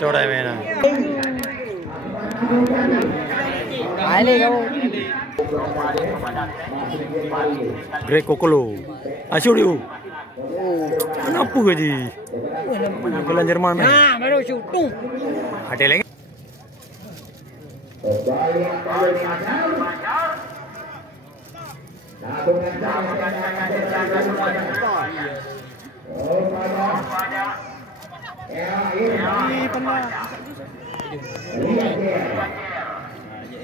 Chỗ đây mày nè. Ai lên đâu? Greg Kokolo. Asyuriu. Kenapa gaji? Bulan Jerman. Nah, baru syuting. Ada lagi.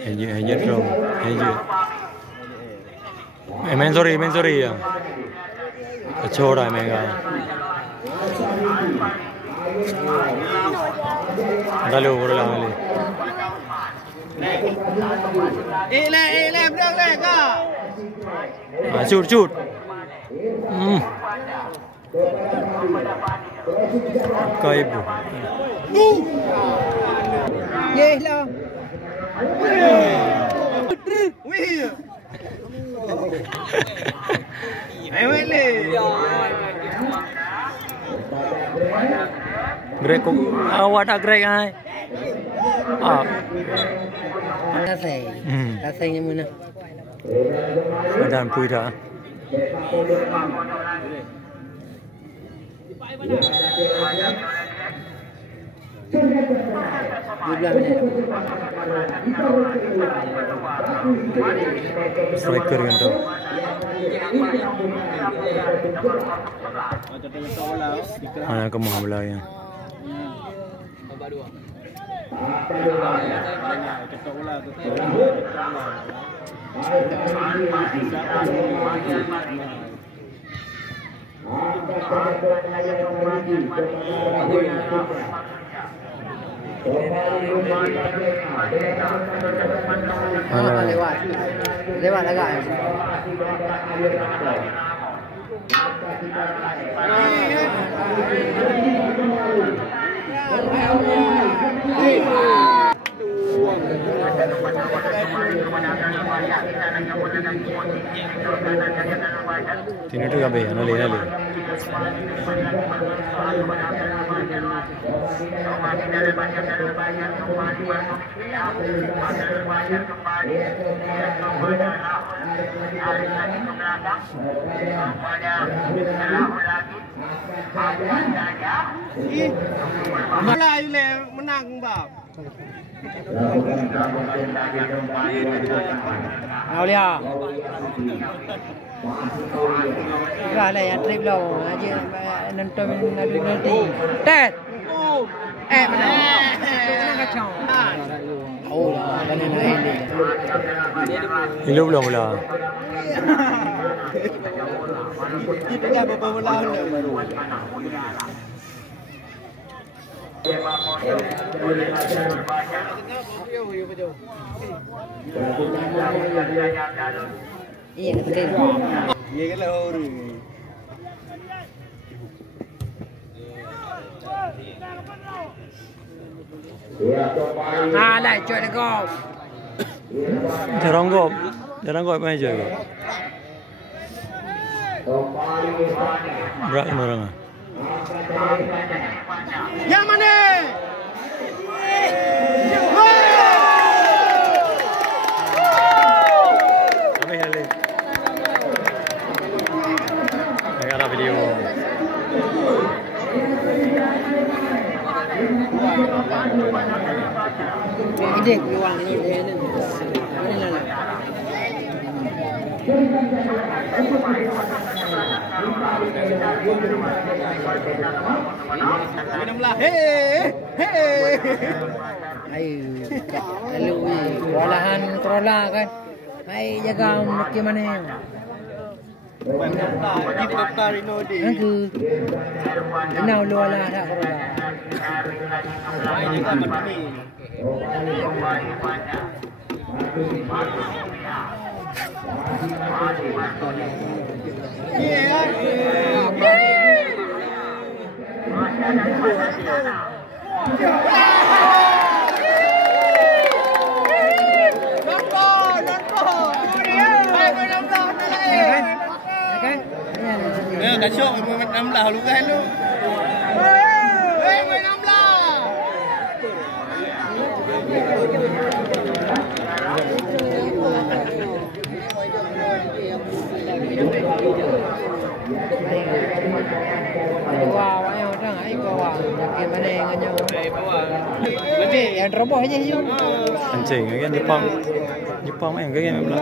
Hejit dong, hejit. Main sorry ya. Kecora mereka. Lalu. Lem dah kak. Shoot. Kaibu. Yes lah. Wih. Ayo le. Greg kok awak tak Greg ai. Rasanya mana? Dan pui dah. Striker kan tu. Mana kemah bola yang. Lewat agak. Sini tu gabe, nali. Malah le menang bab. Aulia. Ra lại ăn trip lầu aja nonton nanti. Tet. Mana? Mana kacau. Oh, kan ini. Ini belum bola. Kita dah beberapa bola baru. Iya kata. Iya kan lahor. Lại chơi được không? Jarang gop main je. Berat orang. Yang mana? Apa hal ini? Ada video. Ide keluar ni dia. Ayo, walahan trola kan. Hai jaga bagaimana? Aku kenal lu wala tak trola. Kasih mau 16 lu kan lu. Main 16. Wow, ayo orang ayo bawa. Yakin mana yang nyawa? Nanti yang roboh aja yuk. Anjing kan Jepang main kayak gini.